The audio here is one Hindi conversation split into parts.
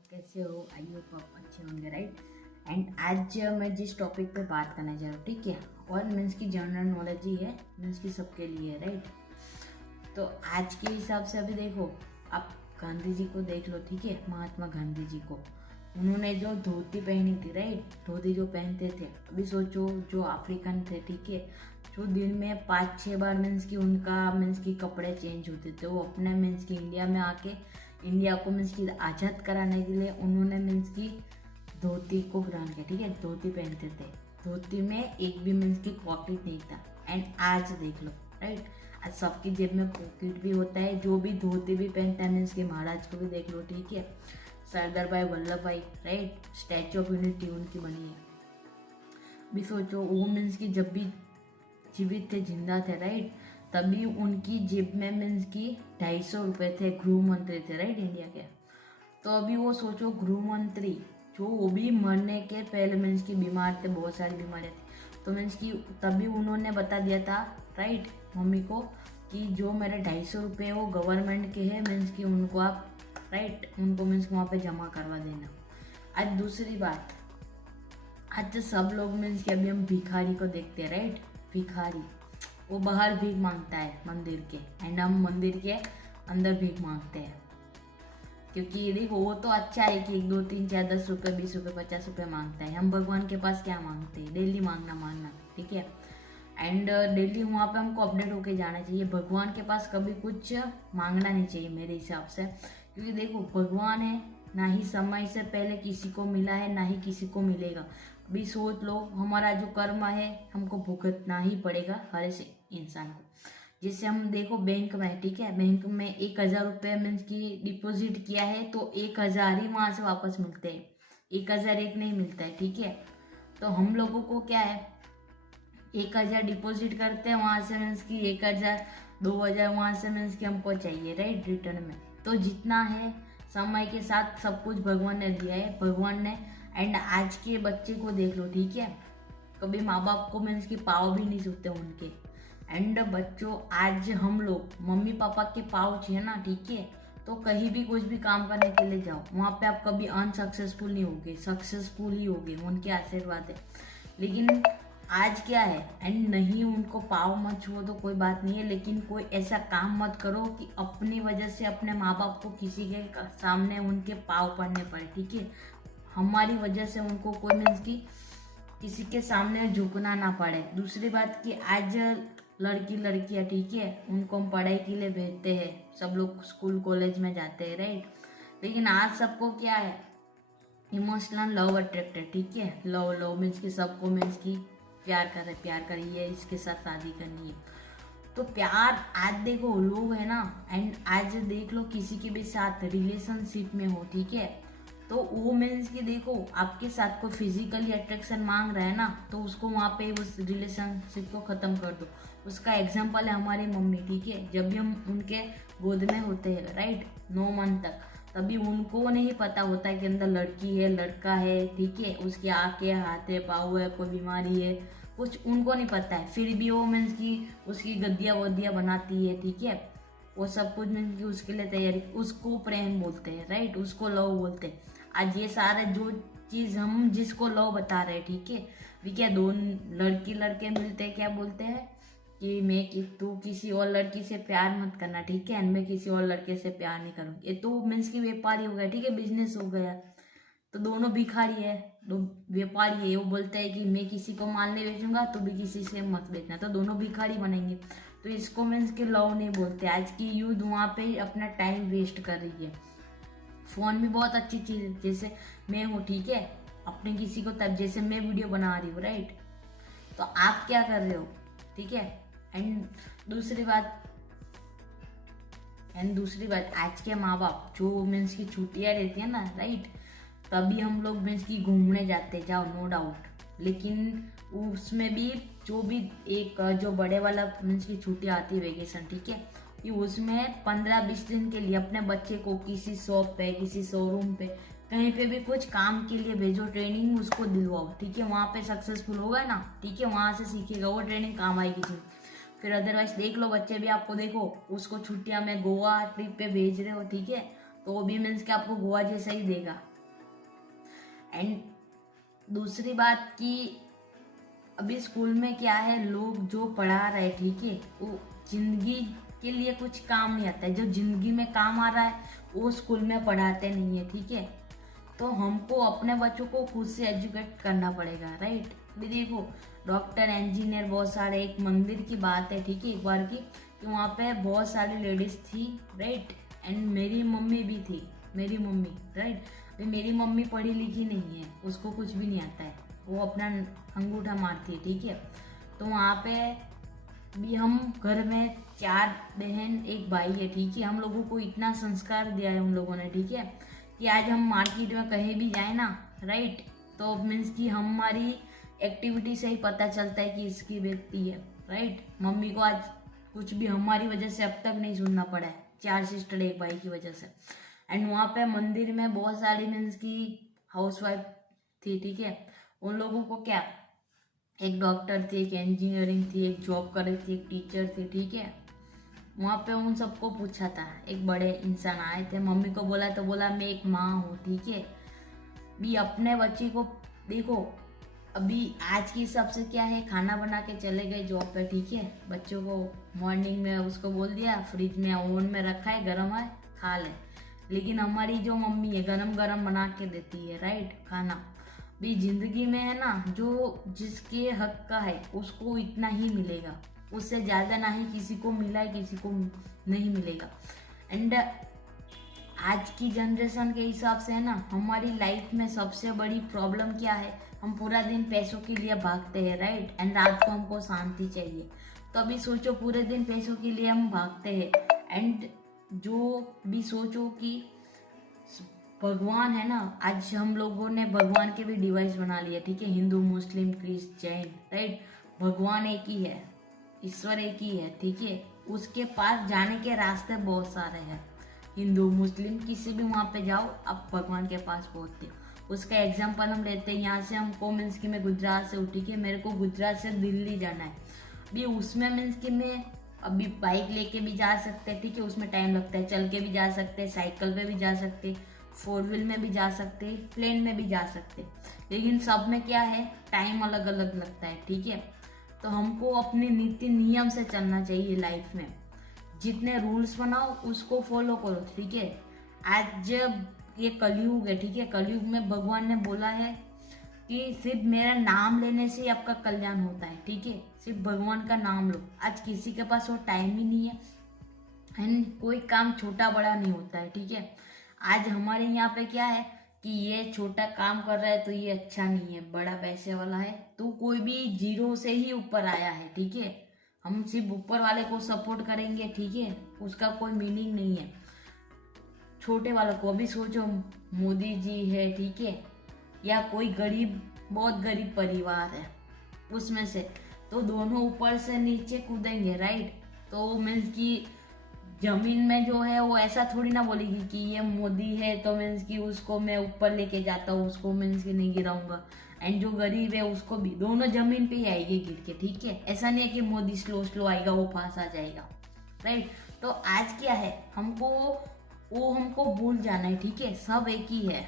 कैसे हो? आई होप आप अच्छे होंगे, राइट। एंड आज मैं जिस टॉपिक पे बात करने जा रहा हूँ, ठीक है, और मीन्स की जनरल नॉलेज ही है, मीन्स की सबके लिए है, राइट। तो आज के हिसाब से अभी देखो, आप गांधी जी को देख लो, ठीक है, महात्मा गांधी जी को, उन्होंने जो धोती पहनी थी, राइट, धोती जो पहनते थे, अभी सोचो जो अफ्रीकन थे, ठीक है, जो दिन में 5-6 बार मीन्स की उनका मीन्स की कपड़े चेंज होते थे, वो अपने मीन्स की इंडिया में आके इंडिया को मीन्स की आज़ाद कराने के लिए उन्होंने मीन्स की धोती को ग्रहण किया, ठीक है, धोती पहनते थे, धोती में एक भी मीन्स की पॉकेट नहीं था। एंड आज देख लो, राइट, आज सबकी जेब में पॉकेट भी होता है, जो भी धोती भी पहनता है मीन्स के महाराज को भी देख लो, ठीक है, सरदार भाई वल्लभ भाई, राइट, स्टैचू ऑफ यूनिटी उनकी बनी है। भी सोचो वो मीन्स की जब भी जीवित थे, जिंदा थे, राइट, तभी उनकी जेब में मीन्स की 250 रुपये थे, गृह मंत्री थे, राइट, इंडिया के। तो अभी वो सोचो गृह मंत्री जो वो भी मरने के पहले मीन्स की बीमार थे, बहुत सारी बीमारियाँ थी, तो मीन्स की तभी उन्होंने बता दिया था, राइट, मम्मी को कि जो मेरे 250 रुपये वो गवर्नमेंट के हैं, मीन्स की उनको आप, राइट, उनको मीन्स वहाँ पे जमा करवा देना। आज दूसरी बात, आज तो सब लोग मीन्स कि अभी हम भिखारी को देखते हैं, राइट, भिखारी वो बाहर भीख मांगता है मंदिर के, एंड हम मंदिर के अंदर भीख मांगते हैं, क्योंकि देखो वो तो अच्छा है कि 1 2 3 4 10 रुपये 20 रुपये 50 रुपये मांगता है, हम भगवान के पास क्या मांगते हैं? डेली मांगना, ठीक है। एंड डेली वहाँ पे हमको अपडेट होके जाना चाहिए, भगवान के पास कभी कुछ मांगना नहीं चाहिए मेरे हिसाब से, क्योंकि देखो भगवान है, ना ही समय से पहले किसी को मिला है, ना ही किसी को मिलेगा। अभी सोच लो, हमारा जो कर्म है हमको भुगतना ही पड़ेगा हर एक इंसान को। जैसे हम देखो बैंक में, ठीक है, बैंक में 1000 रुपये मीन्स की डिपॉजिट किया है तो 1000 ही वहाँ से वापस मिलते हैं, 1001 नहीं मिलता है, ठीक है। तो हम लोगों को क्या है, 1000 डिपॉजिट करते हैं, वहाँ से मीन्स की 1000 2000 वहाँ से मीन्स की हमको चाहिए, राइट, रिटर्न में। तो जितना है समय के साथ सब कुछ भगवान ने दिया है, भगवान ने। एंड आज के बच्चे को देख लो, ठीक है, कभी माँ बाप को मीन्स की पाँव भी नहीं छूते उनके। एंड बच्चों, आज हम लोग मम्मी पापा के पाँव छूए ना, ठीक है, तो कहीं भी कुछ भी काम करने के लिए जाओ, वहाँ पे आप कभी अनसक्सेसफुल नहीं होगे, सक्सेसफुल ही होगे, उनके आशीर्वाद है। लेकिन आज क्या है, एंड नहीं उनको पाँव मत छुओ तो कोई बात नहीं है, लेकिन कोई ऐसा काम मत करो कि अपनी वजह से अपने माँ बाप को किसी के सामने उनके पाँव पड़ने पड़े, ठीक है, हमारी वजह से उनको कोई मीन्स की किसी के सामने झुकना ना पड़े। दूसरी बात कि आज लड़कियां, ठीक है, उनको हम पढ़ाई के लिए भेजते हैं, सब लोग स्कूल कॉलेज में जाते हैं, राइट, लेकिन आज सबको क्या है, इमोशनल लव अट्रैक्टेड, ठीक है, लव मीन्स की सबको मीन्स की प्यार करिए, इसके साथ शादी करनी है, तो प्यार आज देखो लोग है ना। एंड आज देख लो किसी के भी साथ रिलेशनशिप में हो, ठीक है, तो वो मीन्स कि देखो आपके साथ को फिजिकली अट्रैक्शन मांग रहा है ना, तो उसको वहाँ पे उस रिलेशनशिप को ख़त्म कर दो। उसका एग्जांपल है हमारी मम्मी, ठीक है, जब भी हम उनके गोद में होते हैं, राइट, 9 मंथ तक, तभी उनको नहीं पता होता है कि अंदर लड़की है लड़का है, ठीक है, उसकी आँखें हाथ है पाँव है, कोई बीमारी है, कुछ उनको नहीं पता है, फिर भी वो मीन्स की उसकी गद्दियाँ वद्दियाँ बनाती है, ठीक है, वो सब कुछ मीन्स की उसके लिए तैयारी, उसको प्रेम बोलते हैं, राइट, उसको लव बोलते हैं। आज ये सारे जो चीज हम जिसको लव बता रहे हैं, ठीक है, भी क्या दो लड़की लड़के मिलते हैं, क्या बोलते हैं कि तू किसी और लड़की से प्यार मत करना, ठीक है, मैं किसी और लड़के से प्यार नहीं करूँगी, ये तो मीन्स की व्यापारी हो गया, ठीक है, बिजनेस हो गया। तो दोनों भिखारी है, दो व्यापारी है, वो बोलते हैं कि मैं किसी को माल नहीं बेचूंगा, तो भी किसी से मत बेचना, तो दोनों भिखारी बनेंगे। तो इसको मीन्स के लव नहीं बोलते। आज की यूथ वहाँ पे अपना टाइम वेस्ट कर रही है। फोन भी बहुत अच्छी चीज है, जैसे मैं हूँ, ठीक है, अपने किसी को तब जैसे मैं वीडियो बना रही हूँ, राइट, तो आप क्या कर रहे हो, ठीक है। एंड दूसरी बात आज के माँ बाप जो मीन्स की छुट्टियाँ रहती है ना, राइट, तभी हम लोग मीन्स की घूमने जाते, जाओ नो डाउट, लेकिन उसमें भी जो भी एक जो बड़े वाला मीन्स की छुट्टी आती है, वेकेशन, ठीक है, कि उसमें 15-20 दिन के लिए अपने बच्चे को किसी शॉप पे, किसी शोरूम पे, कहीं पे भी कुछ काम के लिए भेजो, ट्रेनिंग उसको दिलवाओ, ठीक है, वहाँ पे सक्सेसफुल होगा ना, ठीक है, वहाँ से सीखेगा, वो ट्रेनिंग काम आएगी जी। फिर अदरवाइज देख लो बच्चे भी आपको देखो, उसको छुट्टियाँ में गोवा ट्रिप पे भेज रहे हो, ठीक है, तो वो भी मीन्स कि आपको गोवा जैसा ही देगा, एंड दूसरी बात कि अभी स्कूल में क्या है, लोग जो पढ़ा रहे, ठीक है, वो जिंदगी के लिए कुछ काम नहीं आता है। जो जिंदगी में काम आ रहा है वो स्कूल में पढ़ाते नहीं है, ठीक है। तो हमको अपने बच्चों को खुद से एजुकेट करना पड़ेगा, राइट। भी देखो, डॉक्टर, इंजीनियर, बहुत सारे, एक मंदिर की बात है, ठीक है, एक बार की, कि वहाँ पे बहुत सारी लेडीज थी, राइट। एंड मेरी मम्मी भी थी, मेरी मम्मी, राइट। मेरी मम्मी पढ़ी लिखी नहीं है, उसको कुछ भी नहीं आता है, वो अपना अंगूठा मारती है, ठीक है। तो वहाँ पे भी हम घर में 4 बहन 1 भाई है, ठीक है। हम लोगों को इतना संस्कार दिया है उन लोगों ने, ठीक है, कि आज हम मार्केट में कहीं भी जाए ना, राइट, तो मीन्स कि हमारी एक्टिविटी से ही पता चलता है कि इसकी व्यक्ति है, राइट। मम्मी को आज कुछ भी हमारी वजह से अब तक नहीं सुनना पड़ा है, 4 सिस्टर 1 भाई की वजह से। एंड वहाँ पे मंदिर में बहुत सारी मीन्स की हाउसवाइफ थी, ठीक है। उन लोगों को क्या, एक डॉक्टर थी, एक इंजीनियरिंग थी, एक जॉब कर रही थी, एक टीचर थी, ठीक है। वहाँ पे उन सबको पूछा था, एक बड़े इंसान आए थे, मम्मी को बोला तो बोला मैं एक माँ हूँ, ठीक है। भी अपने बच्चे को देखो, अभी आज के हिसाब से क्या है, खाना बना के चले गए जॉब पे, ठीक है। बच्चों को मॉर्निंग में उसको बोल दिया, फ्रिज में ओवन में रखा है, गर्म है, खा ले। लेकिन हमारी जो मम्मी है गरम गरम बना के देती है, राइट, खाना। भी जिंदगी में है ना, जो जिसके हक का है उसको इतना ही मिलेगा, उससे ज़्यादा ना ही किसी को मिला है, किसी को नहीं मिलेगा। एंड आज की जनरेशन के हिसाब से है ना, हमारी लाइफ में सबसे बड़ी प्रॉब्लम क्या है, हम पूरा दिन पैसों के लिए भागते हैं, राइट। एंड रात को हमको शांति चाहिए। तो अभी सोचो, पूरे दिन पैसों के लिए हम भागते हैं, एंड जो भी सोचो कि भगवान है ना, आज हम लोगों ने भगवान के भी डिवाइस बना लिया, ठीक है, हिंदू, मुस्लिम, क्रिश्चियन, जैन, राइट। भगवान एक ही है, ईश्वर एक ही है, ठीक है। उसके पास जाने के रास्ते बहुत सारे हैं, हिंदू, मुस्लिम, किसी भी वहाँ पे जाओ आप भगवान के पास पहुँचते हो। उसका एग्जाम्पल हम लेते हैं, यहाँ से हमको मीन्स कि मैं गुजरात से उठी कि मेरे को गुजरात से दिल्ली जाना है, भी उसमें मीन्स कि मैं अभी बाइक लेके भी जा सकते हैं, ठीक है, उसमें टाइम लगता है, चल के भी जा सकते हैं, साइकिल पे भी जा सकते, 4 व्हील में भी जा सकते, प्लेन में भी जा सकते, लेकिन सब में क्या है, टाइम अलग अलग लगता है, ठीक है। तो हमको अपने नीति नियम से चलना चाहिए लाइफ में, जितने रूल्स बनाओ उसको फॉलो करो, ठीक है। आज जब ये कलयुग है, ठीक है, कलयुग में भगवान ने बोला है कि सिर्फ मेरा नाम लेने से ही आपका कल्याण होता है, ठीक है, सिर्फ भगवान का नाम लो। आज किसी के पास वो टाइम ही नहीं है, एंड कोई काम छोटा बड़ा नहीं होता है, ठीक है। आज हमारे यहाँ पे क्या है कि ये छोटा काम कर रहा है तो ये अच्छा नहीं है, बड़ा पैसे वाला है, तो कोई भी जीरो से ही ऊपर आया है, ठीक है। हम सिर्फ ऊपर वाले को सपोर्ट करेंगे, ठीक है, उसका कोई मीनिंग नहीं है। छोटे वालों को अभी सोचो, मोदी जी है, ठीक है, या कोई गरीब, बहुत गरीब परिवार है उसमें से, तो दोनों ऊपर से नीचे कूदेंगे, राइट। तो मीन्स की जमीन में जो है वो ऐसा थोड़ी ना बोलेगी कि ये मोदी है तो मीन्स की उसको मैं ऊपर लेके जाता हूँ, उसको मीन्स की नहीं गिराऊंगा। एंड जो गरीब है उसको भी, दोनों जमीन पे ही आएगी गिर के, ठीक है। ऐसा नहीं है कि मोदी स्लो स्लो आएगा, वो पास आ जाएगा, राइट। तो आज क्या है, हमको वो हमको भूल जाना है, ठीक है। सब एक ही है,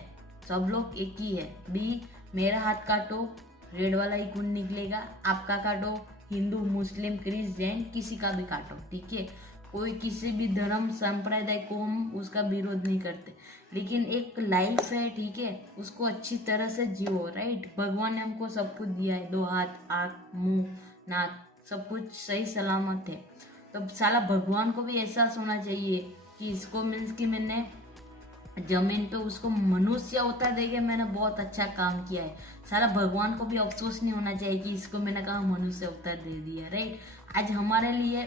सब लोग एक ही है। भी मेरा हाथ काटो रेड वाला ही खून निकलेगा, आपका काटो हिंदू, मुस्लिम, क्रिश्चियन, किसी का भी काटो, ठीक है। कोई किसी भी धर्म संप्रदाय को हम उसका विरोध नहीं करते, लेकिन एक लाइफ है, ठीक है, उसको अच्छी तरह से जियो, राइट। भगवान ने हमको सब कुछ दिया है, 2 हाथ, आँख, मुंह, नाक, सब कुछ सही सलामत है। तो साला भगवान को भी एहसास होना चाहिए कि इसको मीन्स कि मैंने जमीन पे उसको मनुष्य अवतार देके मैंने बहुत अच्छा काम किया है। सारा भगवान को भी अफसोस नहीं होना चाहिए कि इसको मैंने कहा मनुष्य अवतार दे दिया, राइट। आज हमारे लिए,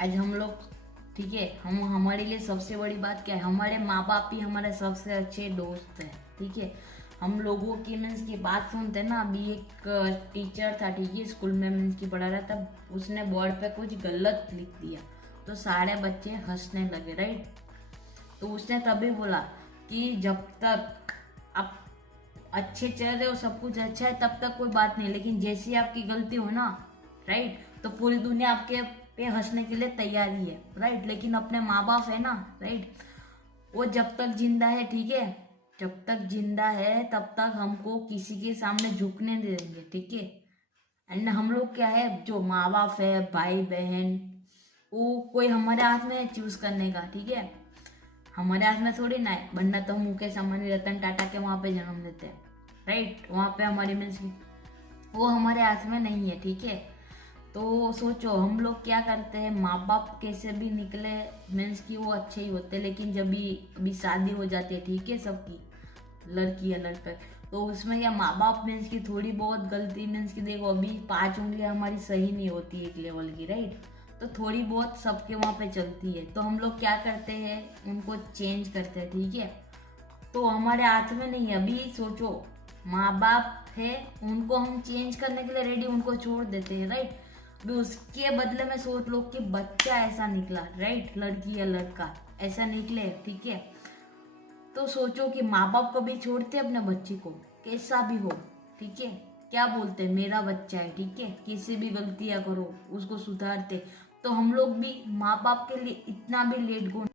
आज हम लोग, ठीक है, हम हमारे लिए सबसे बड़ी बात क्या है, हमारे माँ बाप ही हमारे सबसे अच्छे दोस्त है, ठीक है। हम लोगों की मीन्स की बात सुनते ना। अभी एक टीचर था, ठीक है, स्कूल में मीन्स की पढ़ा रहा था, उसने बोर्ड पे कुछ गलत लिख दिया तो सारे बच्चे हंसने लगे, राइट। तो उसने तभी बोला कि जब तक आप अच्छे चल रहे हो, सब कुछ अच्छा है, तब तक कोई बात नहीं, लेकिन जैसी आपकी गलती हो ना, राइट, तो पूरी दुनिया आपके पे हंसने के लिए तैयार ही है, राइट। लेकिन अपने माँ बाप है ना, राइट, वो जब तक जिंदा है, ठीक है, जब तक जिंदा है तब तक हमको किसी के सामने झुकने नहीं देंगे, ठीक है। एंड हम लोग क्या है, जो माँ बाप है, भाई बहन, वो कोई हमारे हाथ में है चूज करने का, ठीक है। हमारे हाथ में थोड़ी ना है, वरना तो मुकेश अंबानी रतन टाटा के वहां पे जन्म लेते हैं, राइट। वहां पे हमारी मीन्स वो हमारे हाथ में नहीं है, ठीक है। तो सोचो हम लोग क्या करते हैं, माँ बाप कैसे भी निकले मीन्स कि वो अच्छे ही होते, लेकिन जब भी अभी शादी हो जाती है, ठीक है, सबकी, लड़की या लड़का, तो उसमें क्या माँ बाप मीन्स की थोड़ी बहुत गलती, मीन्स की देखो अभी 5 उंगलियां हमारी सही नहीं होती एक लेवल की, राइट। तो थोड़ी बहुत सबके वहाँ पे चलती है, तो हम लोग क्या करते हैं, उनको चेंज करते हैं, ठीक है। तो हमारे हाथ में नहीं है। अभी सोचो माँ बाप है, उनको हम चेंज करने के लिए रेडी, उनको छोड़ देते हैं, राइट। अभी उसके बदले में सोच लो कि बच्चा ऐसा निकला, राइट, लड़की या लड़का ऐसा निकले, ठीक है। तो सोचो कि माँ बाप कभी छोड़ते अपने बच्चे को, कैसा भी हो, ठीक है। क्या बोलते, मेरा बच्चा है, ठीक है, किसी भी गलतियां करो उसको सुधारते। तो हम लोग भी माँ बाप के लिए इतना भी लेट गो